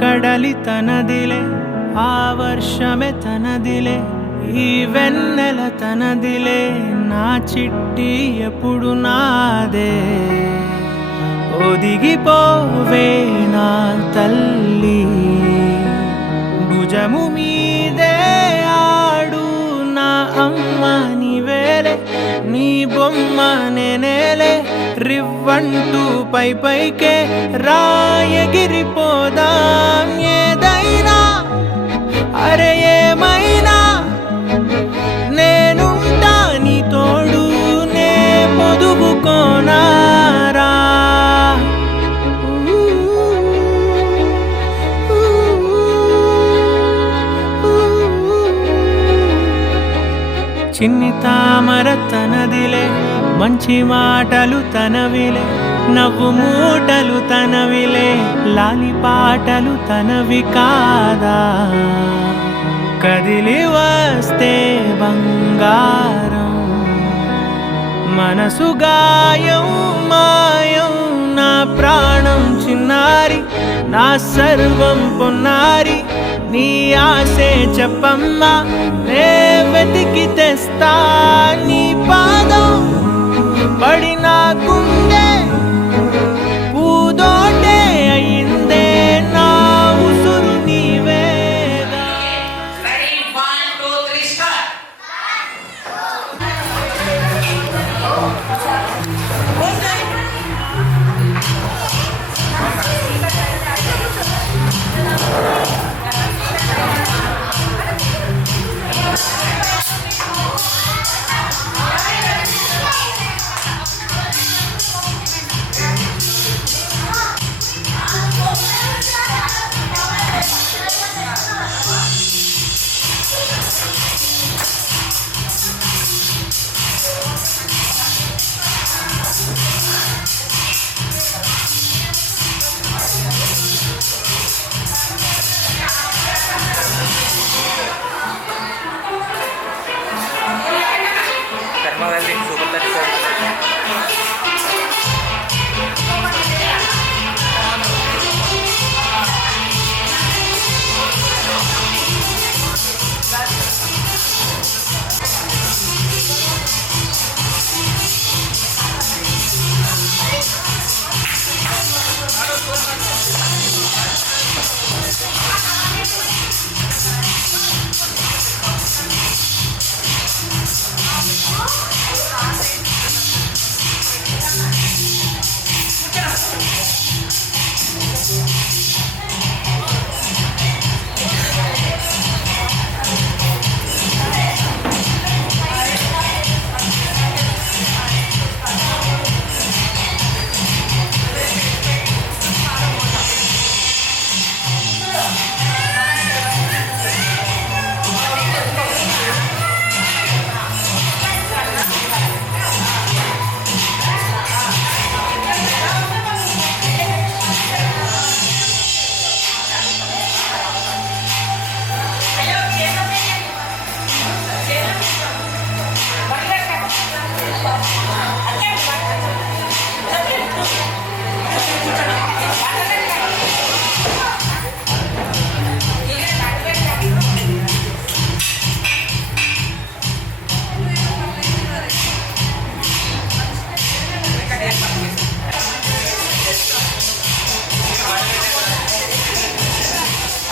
కడలి తనదిలే, ఆ వర్షమే తనదిలే, ఈ వెన్నెల తనదిలే, నా చిట్టి ఎప్పుడు నాదే. ఒదిగిపోవే నా తల్లి, భుజము మీదే ఆడు నా అమ్మ నీవేలే, నీ బొమ్మ నేనేలే, రివ్వంటూ పై పైకే రాయగిరిపోదాం. ఏదైనా అరే ఏమైనా నేనుంటా నీ తోడు, నే పొదుపుకోనారా. చిన్ని తామర తనదిలే, మంచి మాటలు తనవిలే, నవ్వు మూటలు తనవిలే, లాలి పాటలు తనవి కాదా. కదిలి వస్తే బంగారం, మనసు గాయం మాయం, నా ప్రాణం చిన్నారి, నా సర్వం పొన్నారి, నీ ఆశే చెప్పమ్మా, నే వెతికి తెస్తా నీ పాదం. పడిన గుండె పూదోటే అయిందే, నా ఉసురు నీవేగా.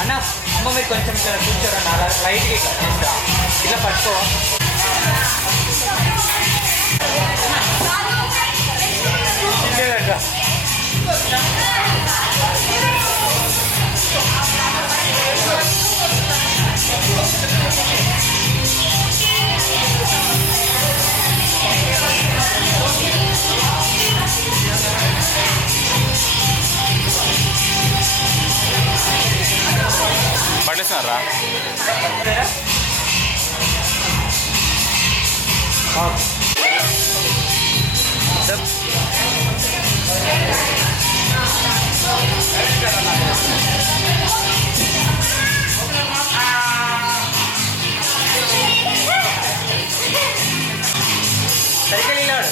అన్న అమ్మ మీరు కొంచెం ఇట్లా కూర్చోరన్న, అలా లైట్గా ఇట్లా ఇట్లా పట్టుకో. పట్టేసినారా? సరిగ్గా నిలబడు.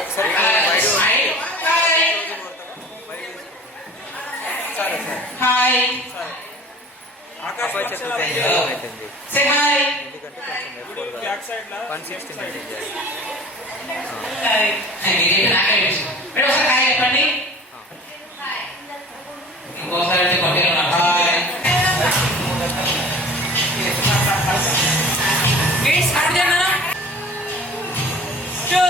ఒకసారి హాయ్ ఆకాశ్ సే హాయ్ ఎందుకంటే కొంచెం బ్యాక్ సైడ్ 160 మెయింటైన్ చేయాలి. హాయ్ చెప్పండి ఇంకోసారి స్టార్ట్ చేయనా 2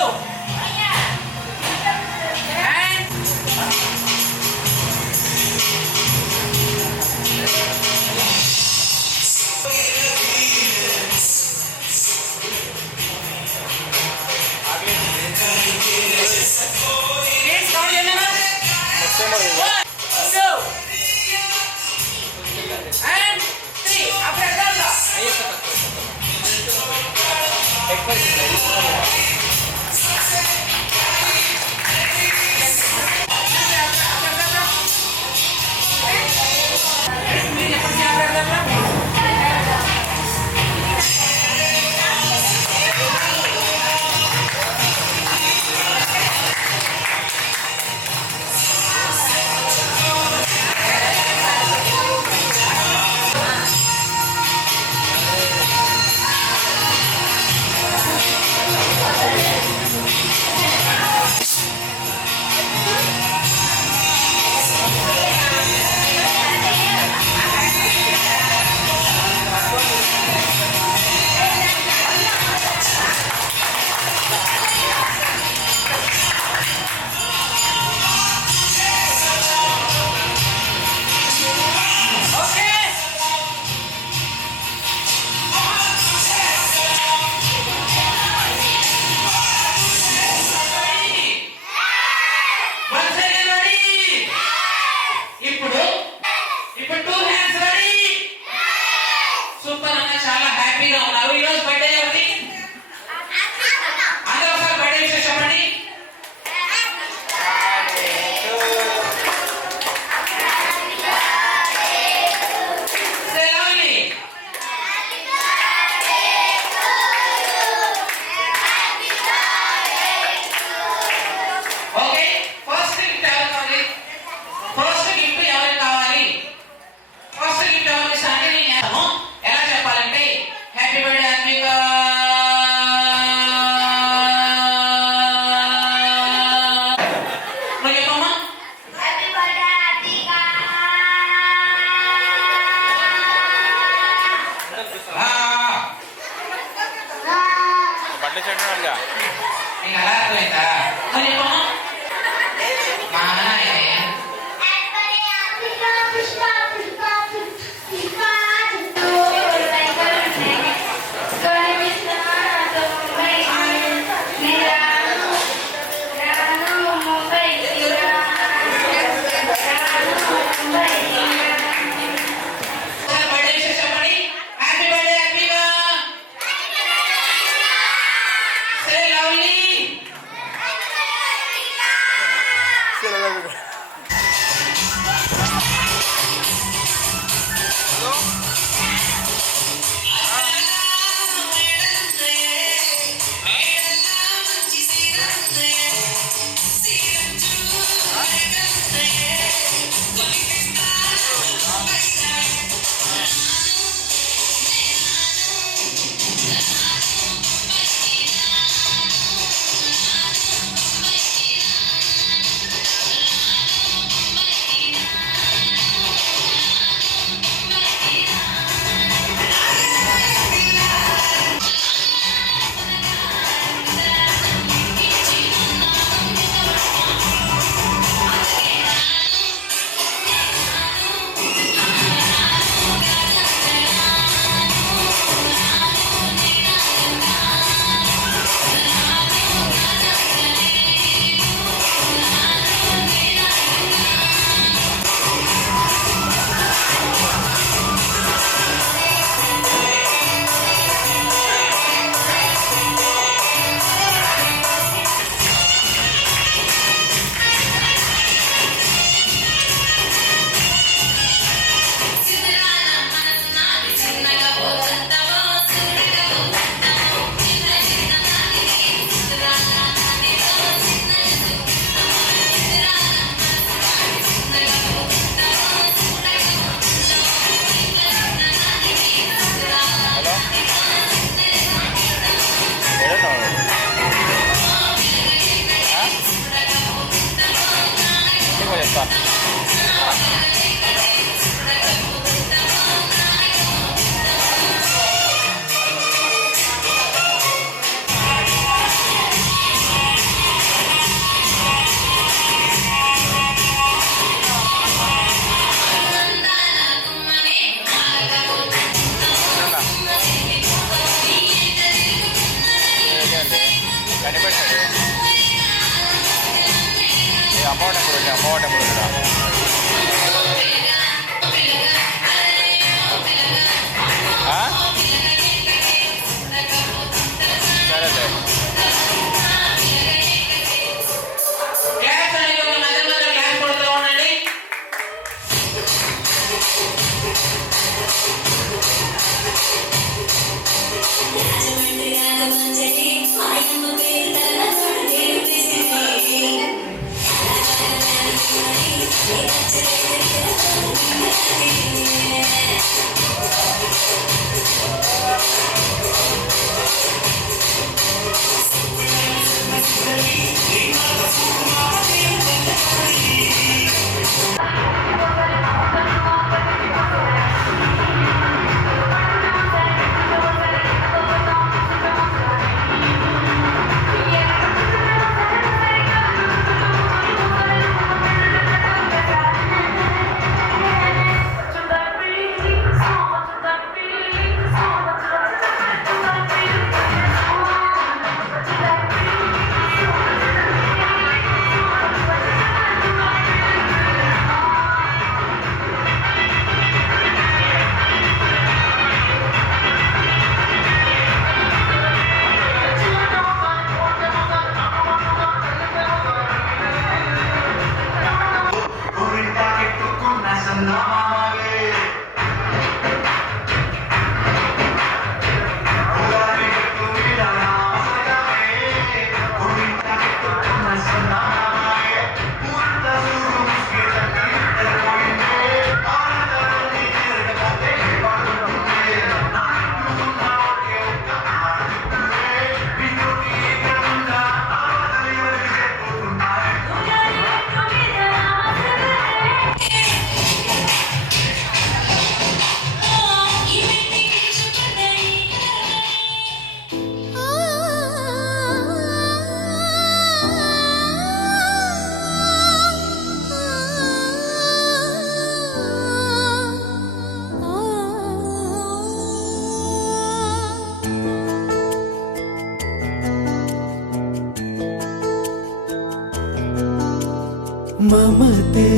మమతే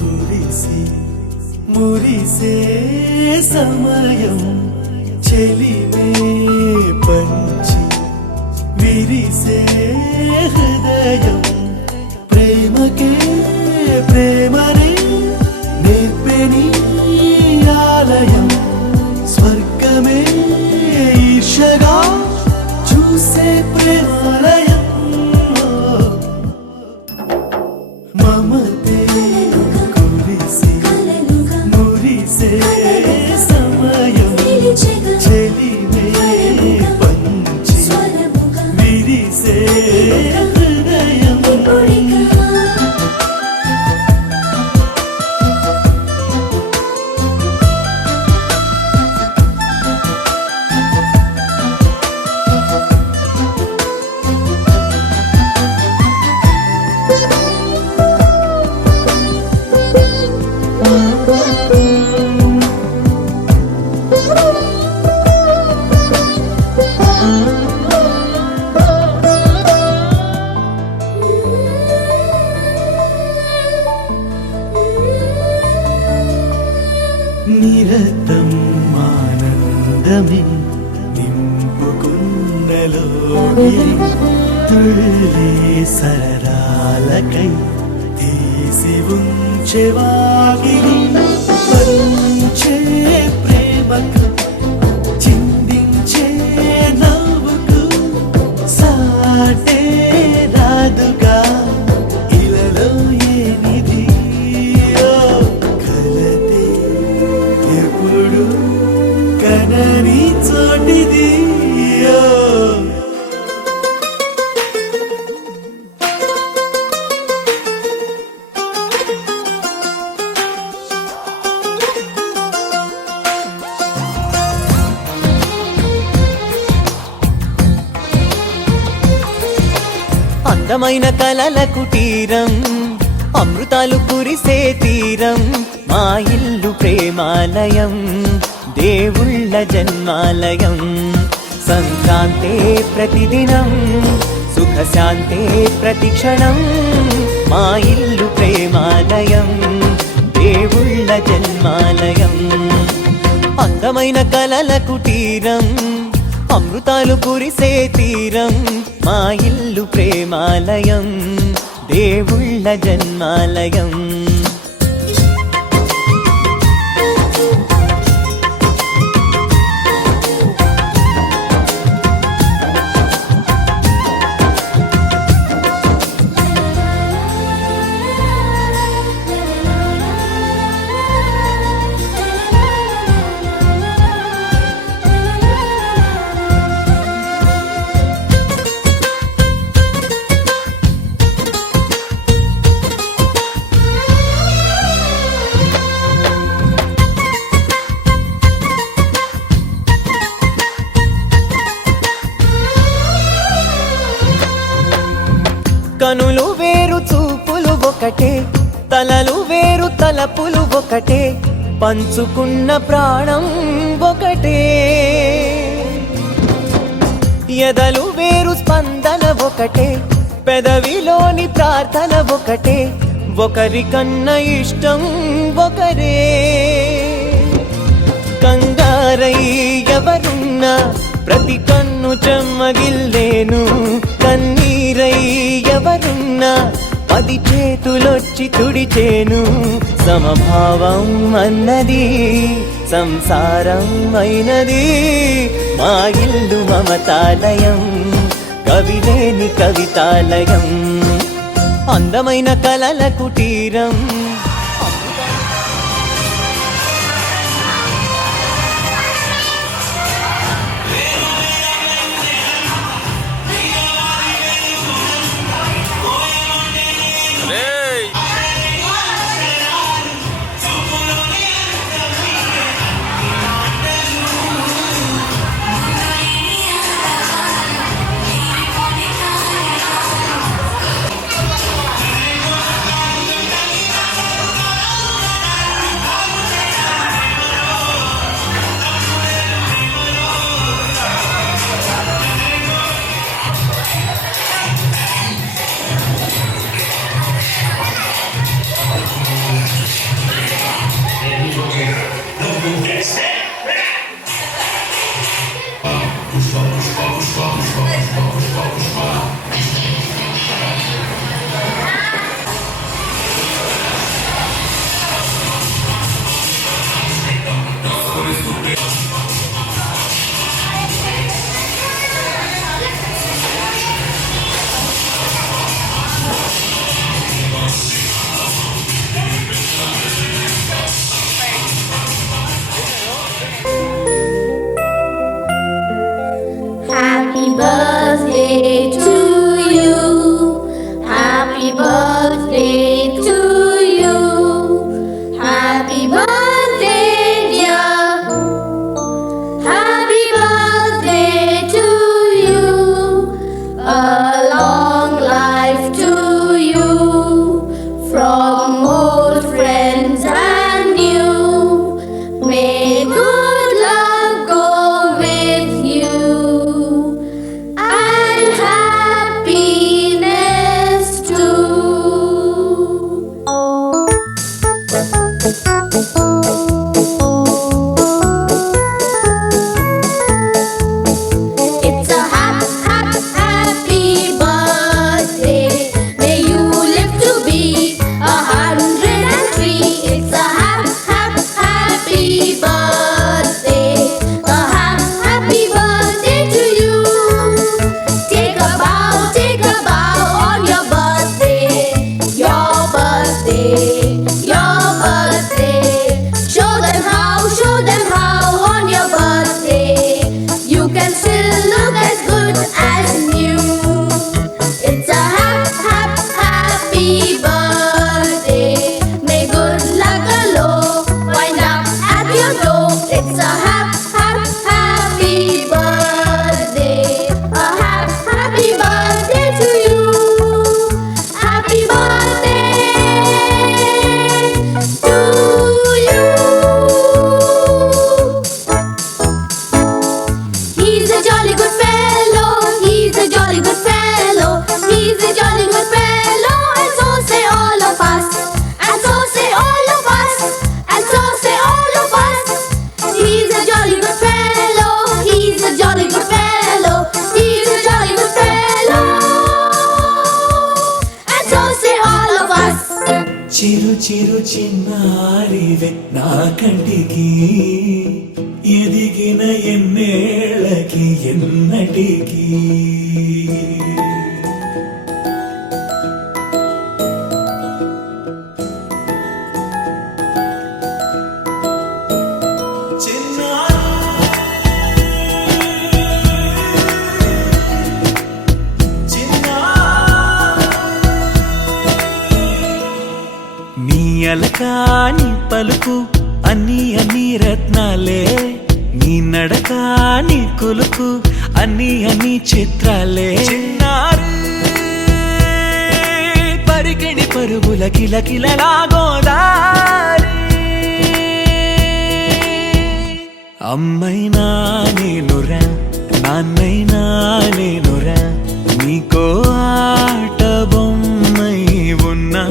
కురిసి మురిసే సమయం చెలిమే పంచి విరిసే హృదయం ప్రేమకే ప్రేమనే నేర్పెని ఆలయం స్వర్గమే ఈర్షగా చూసే ప్రేమాలయం మమతే కురిసి మురిసే సమయం చెలిమే పంచి విరిసే హృదయం నిరతం ఆనందమే నింపుకున్నలోగిలి తుళ్ళే సరదాలకై తీసి ఉంచే వాగిలి పంచే ప్రేమకు చిందించే నవ్వుకు సాటే రాదుగా ఇలలో ఏనిది కలతే ఎప్పుడు కనని చోటిది అందమైన కలల కుటీరం అమృతాలు కురిసే తీరం మా ఇల్లు ప్రేమాలయం దేవుళ్ళ జన్మాలయం సంక్రాంతే ప్రతిదినం సుఖశాంతే ప్రతిక్షణం మా ఇల్లు ప్రేమాలయం దేవుళ్ళ జన్మాలయం అందమైన కలల కుటీరం అమృతాలు కురిసే తీరం మా ఇల్లు ప్రేమాలయం దేవుళ్ళ జన్మాలయం ఒకటే, తలలు వేరు తలపులు ఒకటే, పంచుకున్న ప్రాణం ఒకటే. ఎదలు వేరు స్పందన ఒకటే, పెదవిలోని ప్రార్థన ఒకటే, ఒకరికన్నా ఇష్టం ఒకరే. కంగారై ఎవరున్నా ప్రతి కన్ను చెమ్మగిల్లేను, కన్నీరై ఎవరున్నా 10 చేతులొచ్చి తుడిచేను. సమభావం అన్నది సంసారం అయినది, మా ఇల్లు మమతాలయం, కవిలేని కవితాలయం, అందమైన కలల కుటీరం. Happy birthday to you. Happy birthday to you. Happy birthday, dear. Happy birthday to you. A long life to you. From old friends and new. May good luck go with you. And happiness too. It's a happy birthday. May you live to be 103. It's a happy birthday. A happy birthday to you. Take a bow on your birthday. Your birthday, your birthday. Show them how on your birthday you can still look as good as new. It's a happy birthday. May good luck alone wind up at your door. It's a happy birthday. A happy birthday to you. Happy birthday to you. He's a jolly good fellow. He's a jolly good fellow. He's a jolly good fellow. And so say all of us. And so say all of us. And so say all of us. He's a jolly good fellow. He's a jolly good fellow. He's a jolly good fellow. And so say all of us. చిరు చిరు చిన్నారివే నా కంటికి, ఎదిగిన ఎన్నేళ్ళకి ఎన్నటికి. నీ అలకాని పలుకు అన్ని రత్నాలే, నీ నడకాని కొలుకు అన్ని చిత్రాలే. చిన్నారి పిడికిడి పరుగుల కిలకిలలా గోదారి అమ్మైనా నేనురా నాన్నైనా నేనురా నీకో ఆట బొమ్మై ఉన్నా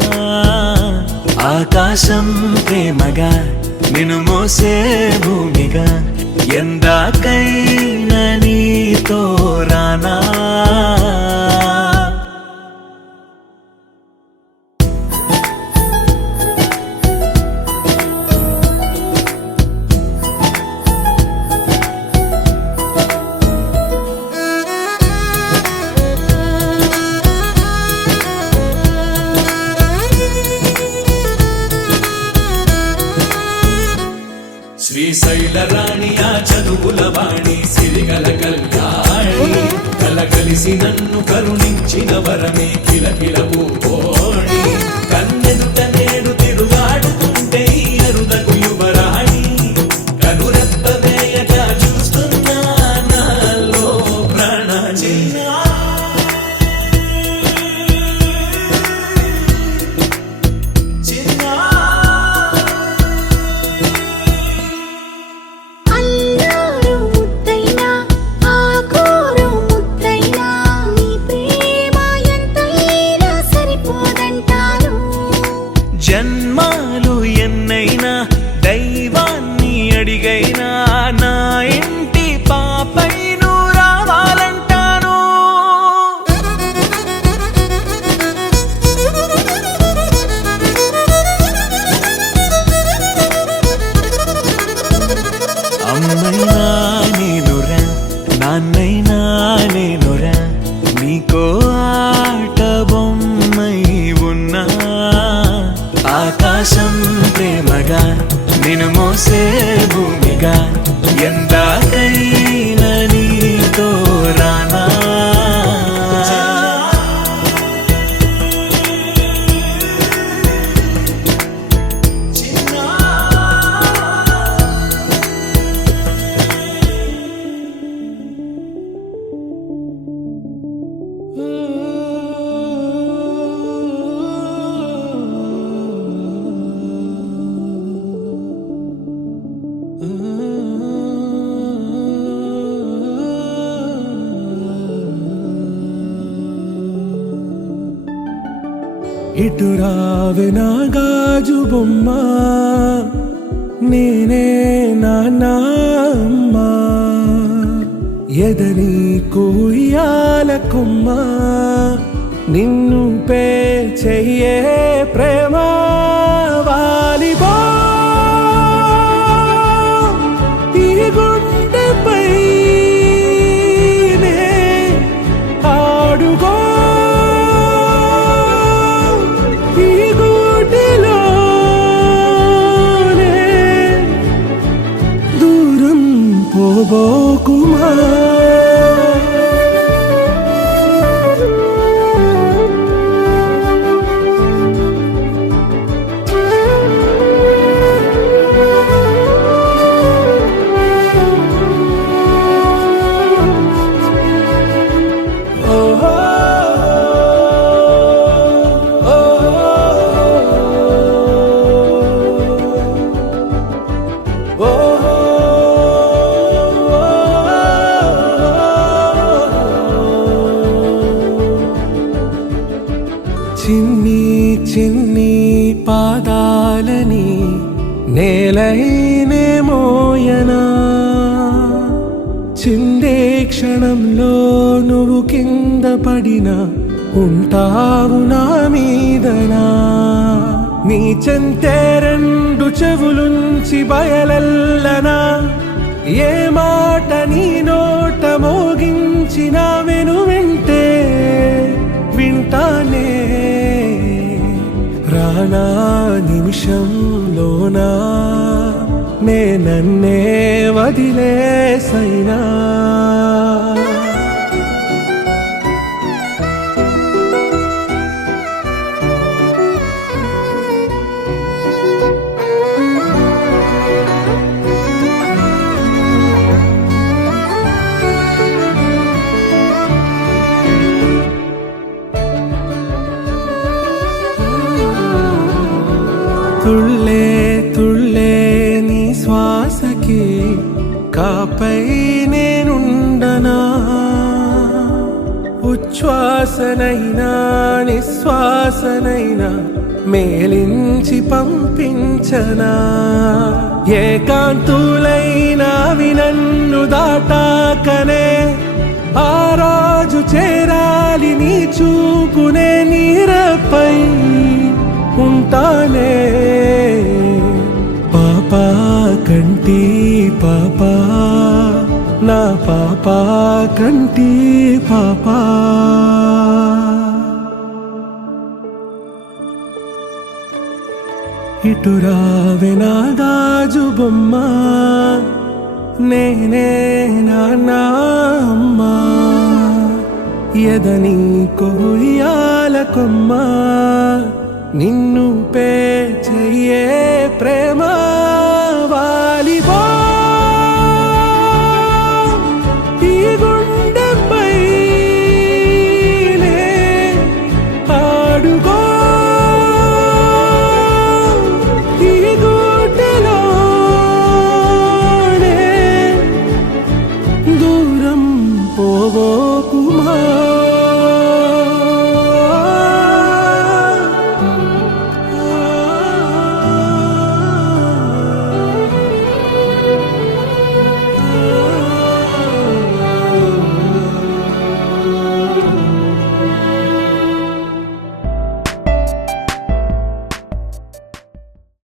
ఆకాశం ప్రేమగా నిన్ను మోసే భూమిగా ఎందాకైనా నీతో రానా శ్రీశైల రాణి ఆ చదువుల వాణి సిరిగల కళ్యాణి కలగలిసి నన్ను కరుణించిన వరమే కిలకిల పూకోణి కన్నెదుట నేడు తిరుగాడుతుంటే ఈ అరుదకు యువరాణి కనురెప్ప వేయగా చూస్తున్నా నాలో ప్రాణ అల్లారు ముద్దైనా ఆకోరు ముద్దైనా నీ ప్రేమ ఎంతైనా సరిపోదంటాను జన్మాలు ఎన్నైనా దైవాన్ని అడిగైనా నా ఇంటి పాపై నువ్వు రావాలంటాను అమ్మైనా నేనురా నాన్నైనా నేనురా నీకో ఆట బొమ్మై ఉన్నా ఆకాశం ప్రేమగా నిన్ను మోసే భూమిగా ఎందాకైనా నీతో రానా ఇటు రావే నా గాజు బొమ్మ నేనే నాన్నమ్మ ఎదని కుయ్యాల కొమ్మ నిన్ను పే చెయ్యే ప్రేమ వాలిబా ఈ గుండెపై ఆడుగో పోబోకుమా చిన్ని చిన్ని పాదాలని నేలైనే మోయనా చిందే క్షణంలో నువ్వు కింద పడినా ఉంటావు నా మీదనా నీ చెంతే రెండు చెవులుంచి బయలెల్లనా ఏ మాట నీ నోట మోగించిన వెను వింటే వింటానే రానా నిమిషంలోనా నన్నే వదిలేసైనా శ్వాసకి కాపై నేనుండనా ఉచ్ఛ్వాసనైనా నిశ్వాసనైనా మేలించి పంపించనా ఏకాంతులైనా వినన్ను దాటాకనే ఆ రోజు చేరాలి నీ చూపునే నీరపై ఉంటానే పాపా కంటి పాపా నా పాపా కంటి పాపా ఇటు రావే నా గాజు బొమ్మ నేనే నాన్న అమ్మా ఎదని కొయ్యాల కొమ్మ నిన్ను పే చెయ్యే ప్రేమ